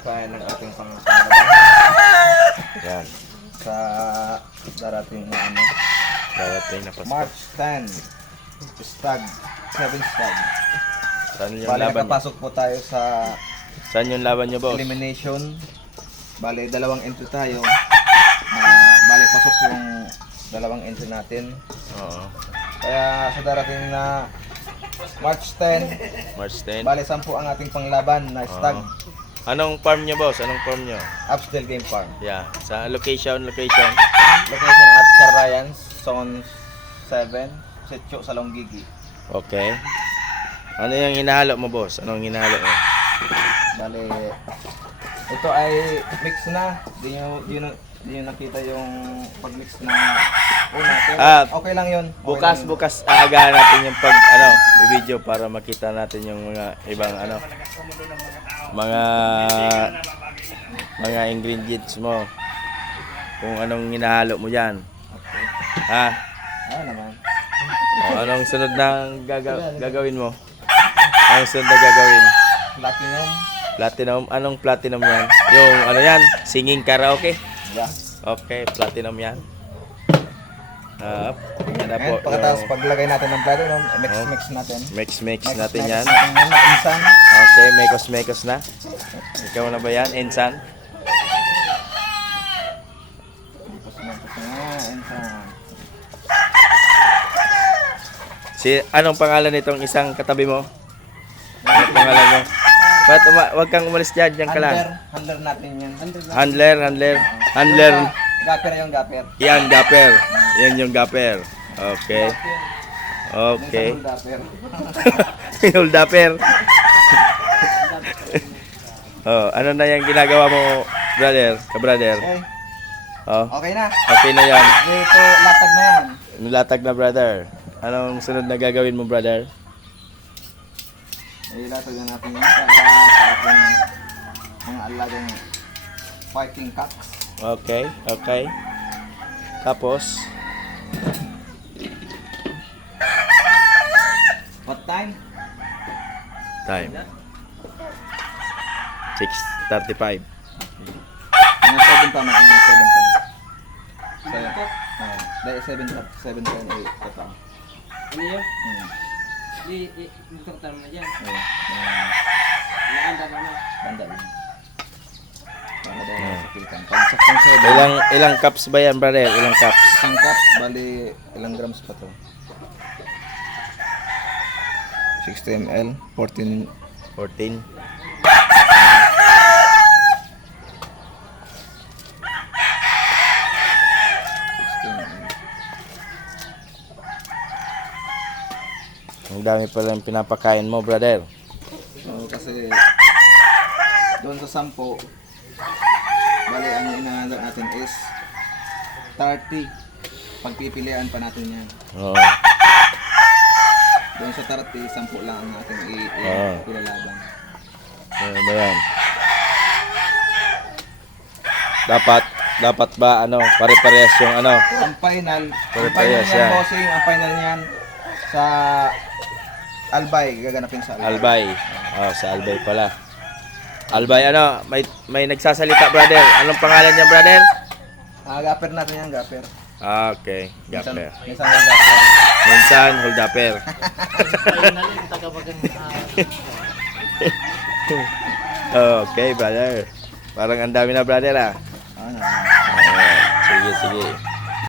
pagpapakain ng ating pangalaban Yan. sa darating na Darating na Pasko. March 10, stag, 7 stag. Saan yung Bale, laban niyo? nakapasok po tayo sa Saan yung laban niyo, boss? elimination. Bale, dalawang entry tayo. Bale, pasok yung dalawang entry natin. Oo. Kaya sa darating na March 10, March 10. bale 10 ang ating panglaban na stag. Oo. Anong farm niyo, boss? Anong farm niyo? Upsdale Game Farm. Yeah. Sa location. Location at Carayans, Zone 7, Sitio, Salonggigi. Okay. Ano yung hinahalo mo, boss? Anong hinahalo mo? Bale, ito ay mix na. Di nyo nakita yung pag-mix na una. Pero okay lang yun. Okay lang yun. Bukas aagahan natin yung video para makita natin yung mga ibang mga ingredients mo. Kung anong hinahalo mo diyan. Okay. Ha? Ano naman? O, anong sunod na gagawin mo? Anong sunod na gagawin? Platinum. Platinum? Anong platinum yan? Yung yan? Singing karaoke? Yeah. Okay, platinum yan. Yan na po. And pagkatapos paglagay natin ng platinum, mix natin. Mix natin yan. natin yan na insan. Okay, mekos na. Ikaw na ba yan? Ensan? Anong pangalan nitong isang katabi mo? Anong pangalan mo? Wag kang umalis dyan ka lang. Handler natin yan. Handler. Gapper yung gapper. Yan, gapper. Yan yung gapper. Okay. Okay. Gapper. Yung dapper. Ano na yung ginagawa mo, brother? Ka-brother? Okay. Okay na. Okay na yan. Dito, latag na yan. Nilatag na, brother. Anong sunod na gagawin mo, brother? Ilatag na natin yan sa ating mga alagang fighting cocks. Okay. Tapos, What time? time. 6:35. Mga 7 pa, mga 7 pa. 7, 8 pa. Ano yun? Hmm. Dito ka na dyan. Ayan. Nakanda na. Banda yun. Para daw sakitan. Pag saktong 7, Ilang cups ba yan, brother? Ilang cups? isang cup, bali ilang grams pa to? 60 ml, 14. 14. Ang dami pala yung pinapakain mo, brother. So, kasi doon sa 10, bali ang inahandle natin is 30. Pagpipilian pa natin yan. Oo. Doon sa 30, 10 lang ang ating ilalaban. Ano ba yan? Dapat ba pare-parehas yung Ang final Pare-parehas niyan, yan. bossing, ang final niyan sa Albay, gaganapin sa Albay. Albay. Sa Albay pala. Albay, may nagsasalita, brother. Anong pangalan niya, brother? Gapper natin yan, gapper. Okay, gapper. Minsan yung gapper. Minsan, holdapper. Okay, brother. Parang ang dami na, brother, ah. Ano? Sige.